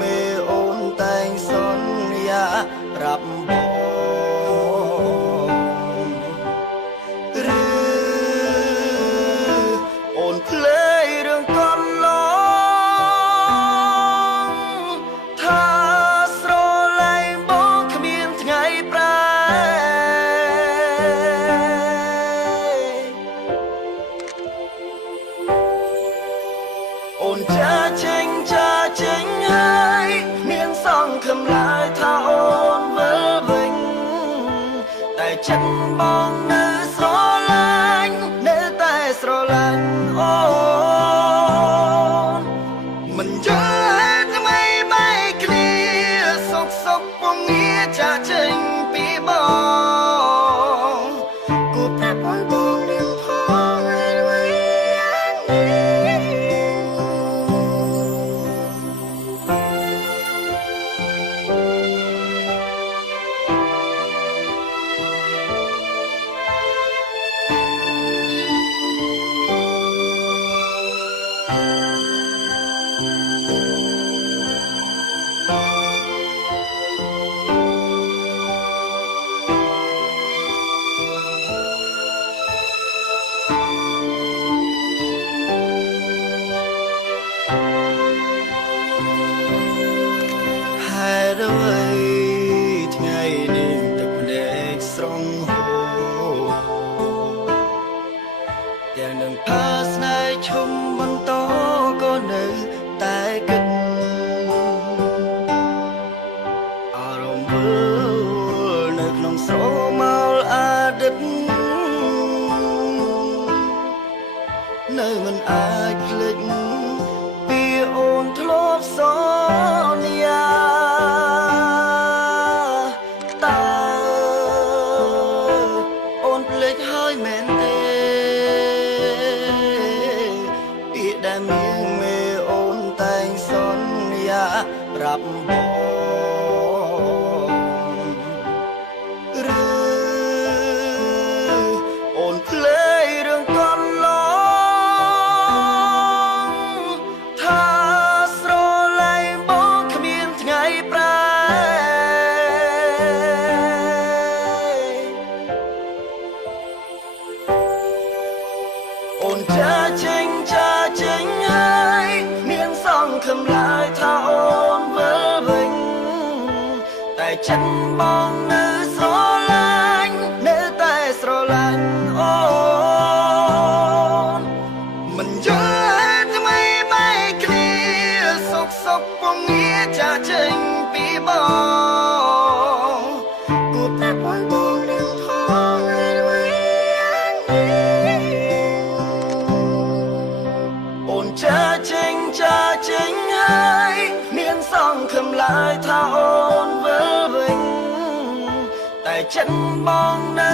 មេអូនតែងសន្យាប្រាប់បងឬអូនភ្លេចរឿងកន្លងថាស្រឡាញ់បងគ្មានថ្ងៃប្រែអូនចាចេញហើយមានសង្ឃឹមឡើយថាអូនវិលវិញតែចិត្តបងនៅស្រឡាញ់នៅតែស្រឡាញ់អូនមិនយល់ថ្មីបែកគ្នាសុកពងងារចាចេញពីបងគូប្រាប់អូនតងនឹងផងហើយវិញថ្ងៃនេះទឹកភ្នែកស្រង់ហូរទាំងនឹងផាស្នេហ៍ឈុំបន្តក៏នៅតែគិតអារម្មណ៍វិលនៅក្នុងស្រមោលអតីតនៅមិនអាចភ្លេចពីអូនធ្លាប់សន្យាហើយមែនទេពីដែលមានមេអូនតែងសន្យាប្រាប់បងឬអូនភ្លេចរឿងកន្លងថាស្រឡាញ់បងគ្មានថ្ងៃប្រែអូនចាចេញហើយមានសង្ឃឹមឡើយថាអូនវិលវិញតែចិត្តបងនៅស្រឡាញ់នៅតែស្រឡាញ់អូនមិនយល់ថ្មីបែកគ្នាសុកពងងារចាចេញពីបងគូប្រាប់អូនតងនឹងផងហើយវិញអូនចាចេញហើយមានសង្ឃឹមឡើយថាអូនវិលវិញតែចិត្តបងនៅ